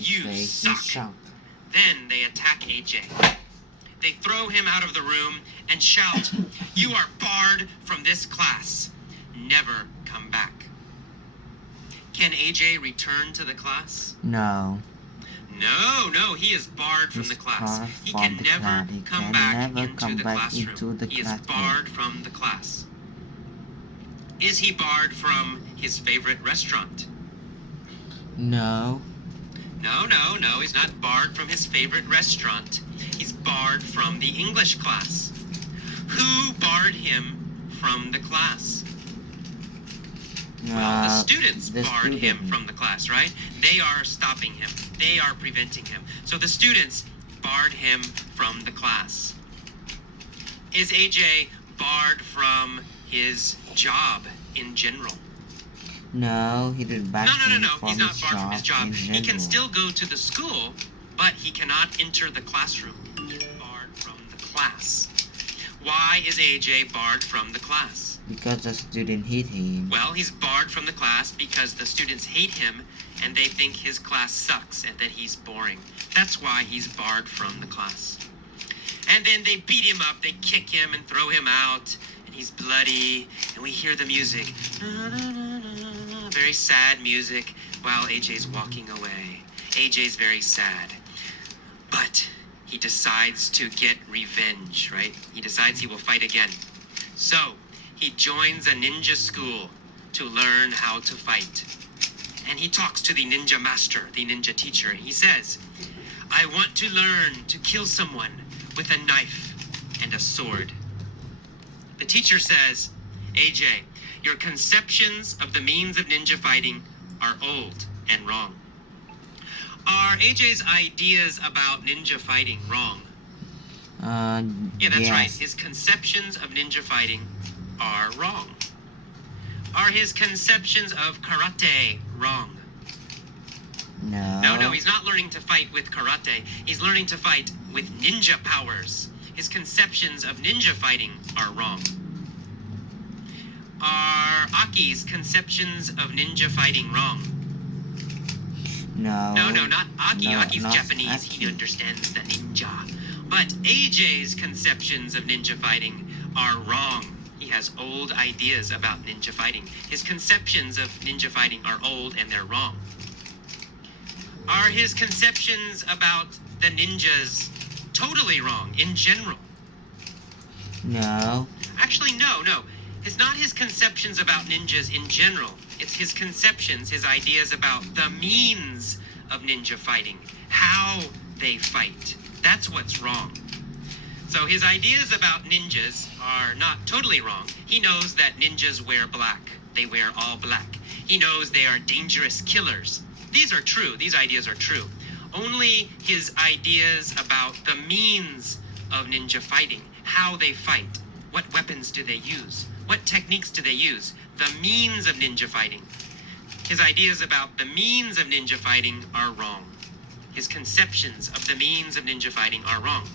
You suck. Then they attack AJ. They throw him out of the room and shout, "You are barred from this class. Never come back." Can AJ return to the class? No. No, he is barred from the class. He can never come back into the classroom. He is barred from the class. Is he barred from his favorite restaurant? No. No, he's not barred from his favorite restaurant. He's barred from the English class. Who barred him from the class? Well, the students barred him from the class, right? They are stopping him. They are preventing him. So the students barred him from the class. Is AJ barred from his job in general? No, he did back. No. He's not barred from his job. He can still go to the school, but he cannot enter the classroom. He's barred from the class. Why is AJ barred from the class? Because the student hate him. Well, he's barred from the class because the students hate him and they think his class sucks and that he's boring. That's why he's barred from the class. And then they beat him up, they kick him and throw him out, and he's bloody, and we hear the music. Very sad music while AJ's walking away. AJ's very sad. But he decides to get revenge, right? He decides he will fight again. So he joins a ninja school to learn how to fight. And he talks to the ninja master, the ninja teacher. He says, "I want to learn to kill someone with a knife and a sword." The teacher says, "AJ, your conceptions of the means of ninja fighting are old and wrong." Are AJ's ideas about ninja fighting wrong? Yeah, that's yes. right. His conceptions of ninja fighting are wrong. Are his conceptions of karate wrong? No. No, he's not learning to fight with karate. He's learning to fight with ninja powers. His conceptions of ninja fighting are wrong. Are Aki's conceptions of ninja fighting wrong? No, not Aki. No, Aki's not Japanese. Aki. He understands the ninja. But AJ's conceptions of ninja fighting are wrong. He has old ideas about ninja fighting. His conceptions of ninja fighting are old and they're wrong. Are his conceptions about the ninjas totally wrong in general? No. Actually, no. It's not his conceptions about ninjas in general. It's his conceptions, his ideas about the means of ninja fighting, how they fight. That's what's wrong. So his ideas about ninjas are not totally wrong. He knows that ninjas wear black. They wear all black. He knows they are dangerous killers. These are true. These ideas are true. Only his ideas about the means of ninja fighting, how they fight, what weapons do they use, what techniques do they use, the means of ninja fighting. His ideas about the means of ninja fighting are wrong. His conceptions of the means of ninja fighting are wrong.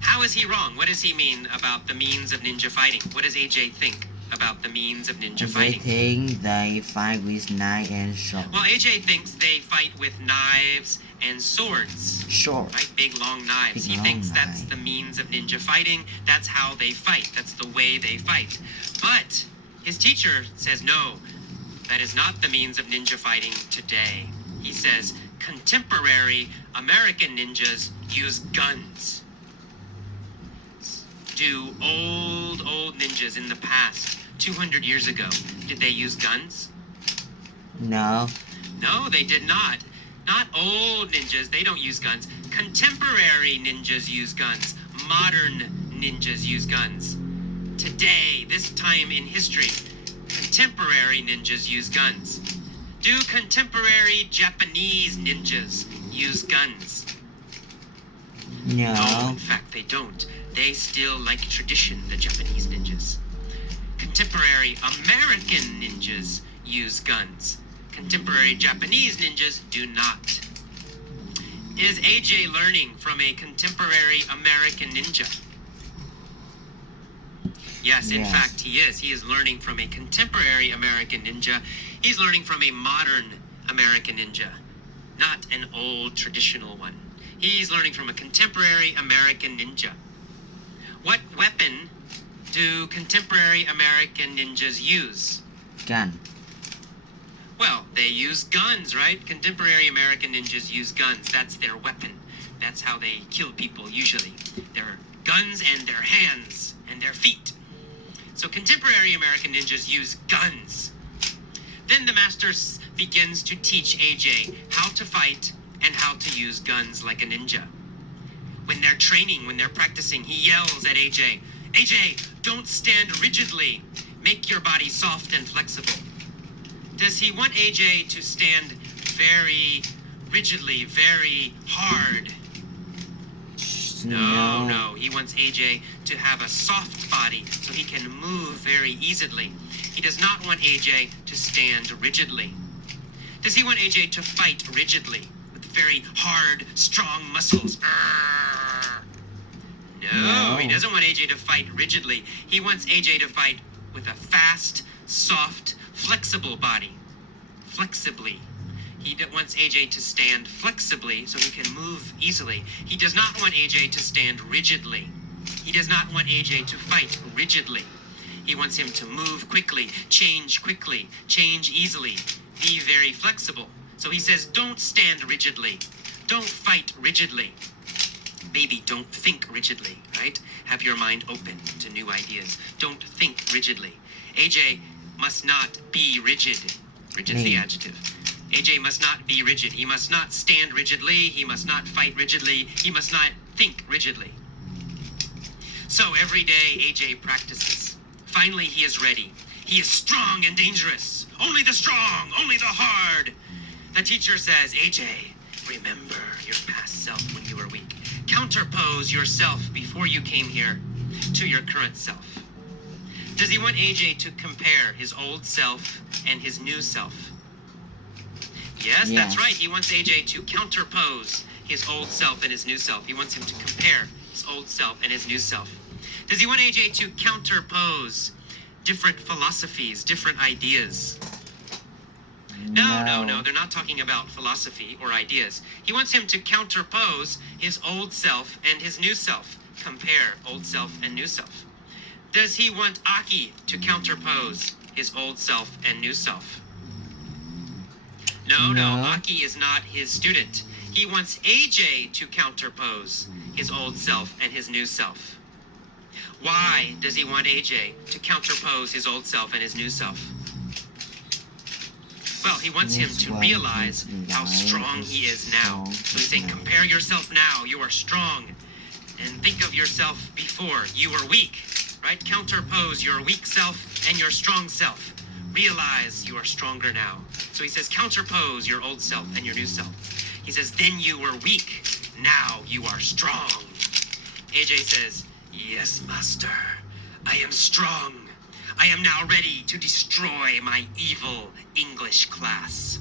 How is he wrong? What does he mean about the means of ninja fighting? What does AJ think about the means of ninja fighting? I think they fight with knife and sword. Well, AJ thinks they fight with knives and swords. Sword. Right? Big long knives. He thinks that's the means of ninja fighting. That's how they fight. That's the way they fight. But his teacher says, no, that is not the means of ninja fighting today. He says, contemporary American ninjas use guns. Do old ninjas in the past, 200 years ago, did they use guns? No. No, they did not. Not old ninjas, they don't use guns. Contemporary ninjas use guns. Modern ninjas use guns. Today, this time in history, contemporary ninjas use guns. Do contemporary Japanese ninjas use guns? No, in fact, they don't. They still like tradition, the Japanese ninjas. Contemporary American ninjas use guns. Contemporary Japanese ninjas do not. Is AJ learning from a contemporary American ninja? Yes, in fact, he is. He is learning from a contemporary American ninja. He's learning from a modern American ninja. not an old traditional one. He's learning from a contemporary American ninja. What weapon do contemporary American ninjas use? Gun. Well, they use guns, right? Contemporary American ninjas use guns. That's their weapon. That's how they kill people usually. Their guns and their hands and their feet. So contemporary American ninjas use guns. Then the master begins to teach AJ how to fight and how to use guns like a ninja. When they're training, when they're practicing, he yells at AJ, AJ, don't stand rigidly. Make your body soft and flexible. Does he want AJ to stand very rigidly, very hard? No. He wants AJ to have a soft body so he can move very easily. He does not want AJ to stand rigidly. Does he want AJ to fight rigidly with very hard, strong muscles? No, he doesn't want AJ to fight rigidly. He wants AJ to fight with a fast, soft, flexible body. Flexibly. He wants AJ to stand flexibly so he can move easily. He does not want AJ to stand rigidly. He does not want AJ to fight rigidly. He wants him to move quickly, change easily, be very flexible. So he says, don't stand rigidly. Don't fight rigidly. Maybe don't think rigidly, right? Have your mind open to new ideas. Don't think rigidly. AJ must not be rigid. Rigid's the adjective. AJ must not be rigid. He must not stand rigidly. He must not fight rigidly. He must not think rigidly. So every day AJ practices. Finally he is ready. He is strong and dangerous. Only the strong, only the hard. The teacher says, AJ, remember your past self when you were weak. Counterpose yourself before you came here to your current self. Does he want AJ to compare his old self and his new self? Yes, that's right. He wants AJ to counterpose his old self and his new self. He wants him to compare his old self and his new self. Does he want AJ to counterpose different philosophies, different ideas? No. They're not talking about philosophy or ideas. He wants him to counterpose his old self and his new self. Compare old self and new self. Does he want Aki to counterpose his old self and new self? No. Aki is not his student. He wants AJ to counterpose his old self and his new self. Why does he want AJ to counterpose his old self and his new self? Well, he wants him to realize how strong he is now. So he's saying, compare yourself now, you are strong. And think of yourself before, you were weak, right? Counterpose your weak self and your strong self. Realize you are stronger now. So he says, counterpose your old self and your new self. He says, then you were weak, now you are strong. AJ says, yes, master, I am strong. I am now ready to destroy my evil English class.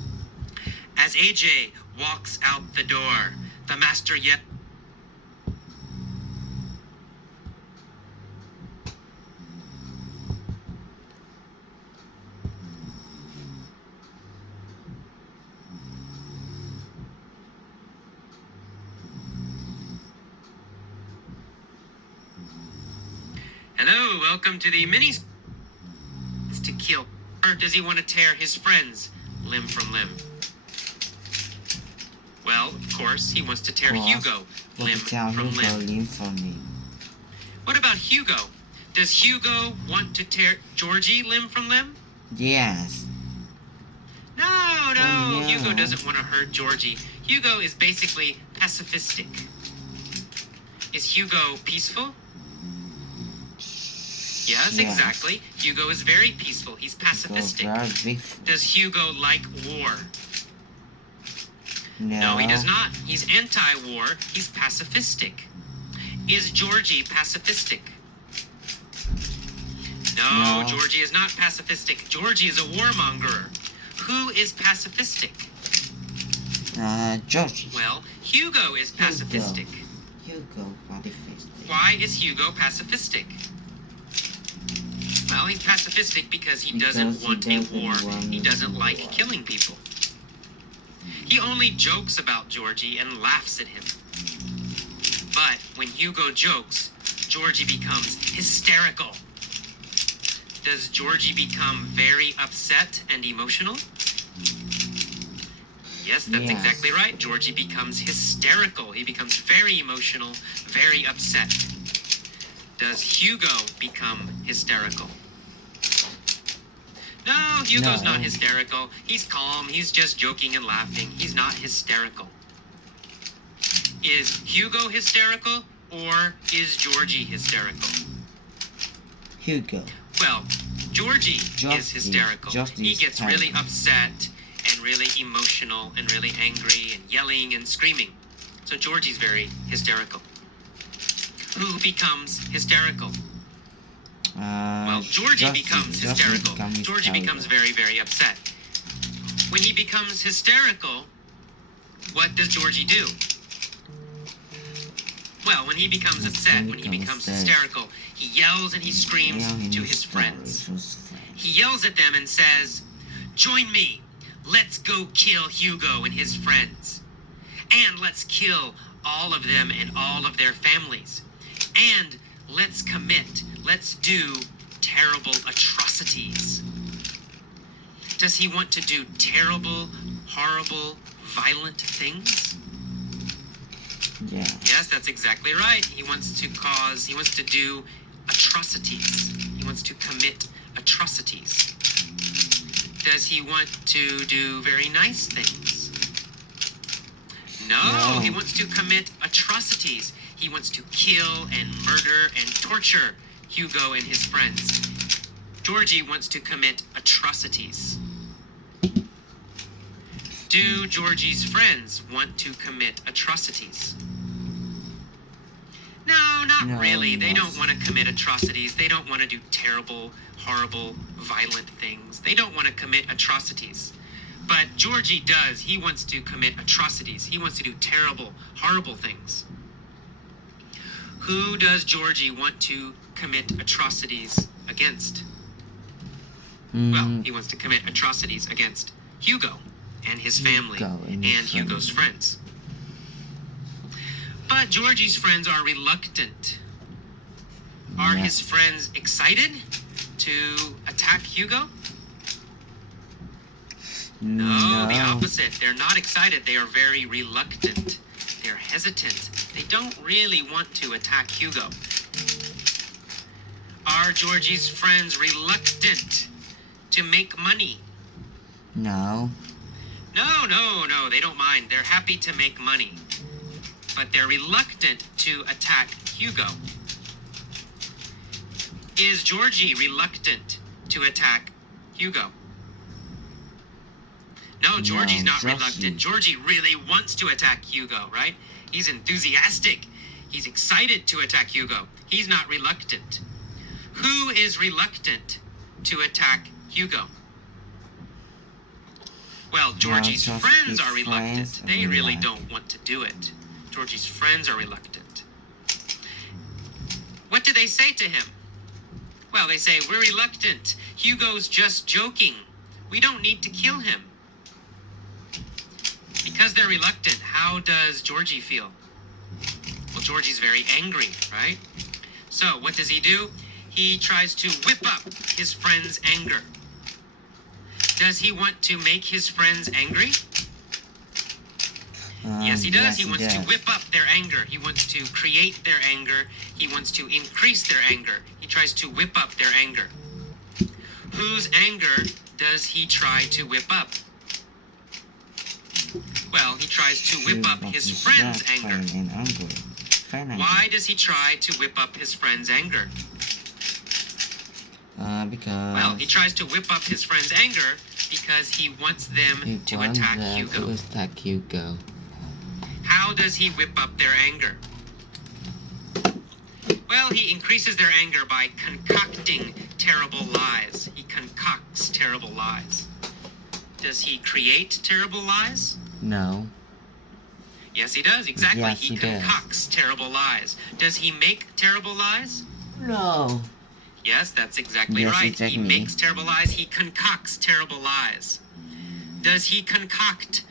As AJ walks out the door, the master yet. Hello, welcome to the mini. To kill, or does he want to tear his friends limb from limb? Well, of course, he wants to tear Hugo limb from limb. What about Hugo? Does Hugo want to tear Georgie limb from limb? Yes. No, Hugo doesn't want to hurt Georgie. Hugo is basically pacifistic. Is Hugo peaceful? Yes, exactly. Hugo is very peaceful. He's pacifistic. Does Hugo like war? No, he does not. He's anti-war. He's pacifistic. Is Georgie pacifistic? No, Georgie is not pacifistic. Georgie is a warmonger. Who is pacifistic? Georgie. Well, Hugo is pacifistic. Hugo pacifistic. Why is Hugo pacifistic? Well, he's pacifistic because he doesn't want a war. He doesn't like killing people. He only jokes about Georgie and laughs at him. But when Hugo jokes, Georgie becomes hysterical. Does Georgie become very upset and emotional? Yes, that's exactly right. Georgie becomes hysterical. He becomes very emotional, very upset. Does Hugo become hysterical? No, Hugo's not hysterical. He's calm. He's just joking and laughing. He's not hysterical. Is Hugo hysterical or is Georgie hysterical? Hugo. Well, Georgie is hysterical. He gets really upset and really emotional and really angry and yelling and screaming. So Georgie's very hysterical. Who becomes hysterical? Well, Georgie becomes hysterical. Georgie becomes very, very upset. When he becomes hysterical, what does Georgie do? Well, when he becomes upset, when he becomes hysterical, he yells and he screams to his friends. He yells at them and says, "Join me. Let's go kill Hugo and his friends. And let's kill all of them and all of their families. And let's do terrible atrocities." Does he want to do terrible, horrible, violent things? Yeah. Yes, that's exactly right. He wants to do atrocities. He wants to commit atrocities. Does he want to do very nice things? No, he wants to commit atrocities. He wants to kill and murder and torture Hugo and his friends. Georgie wants to commit atrocities. Do Georgie's friends want to commit atrocities? No, not really. They don't want to commit atrocities. They don't want to do terrible, horrible, violent things. They don't want to commit atrocities. But Georgie does. He wants to commit atrocities. He wants to do terrible, horrible things. Who does Georgie want to commit atrocities against? Well, he wants to commit atrocities against Hugo and his family and Hugo's friends. But Georgie's friends are reluctant. Are his friends excited to attack Hugo? No, the opposite. They're not excited. They are very reluctant. They're hesitant. They don't really want to attack Hugo. Are Georgie's friends reluctant to make money? No. No, they don't mind. They're happy to make money. But they're reluctant to attack Hugo. Is Georgie reluctant to attack Hugo? No, Georgie's not reluctant. Georgie really wants to attack Hugo, right? He's enthusiastic. He's excited to attack Hugo. He's not reluctant. Who is reluctant to attack Hugo? Well, Georgie's friends are reluctant. They really don't want to do it. Georgie's friends are reluctant. What do they say to him? Well, they say, "We're reluctant. Hugo's just joking. We don't need to kill him." Because they're reluctant, how does Georgie feel? Well, Georgie's very angry, right? So what does he do? He tries to whip up his friend's anger. Does he want to make his friends angry? Yes, he does. He wants to whip up their anger. He wants to create their anger. He wants to increase their anger. He tries to whip up their anger. Whose anger does he try to whip up? Well, he tries to whip up his friend's anger. Why does he try to whip up his friend's anger? Well, he tries to whip up his friend's anger because he wants them to attack Hugo. How does he whip up their anger? Well, he increases their anger by concocting terrible lies. He concocts terrible lies. Does he create terrible lies? No. Yes, he does. Exactly. Yes, he concocts terrible lies. Does he make terrible lies? No. Yes, that's exactly right. Exactly. He makes terrible lies. He concocts terrible lies. Does he concoct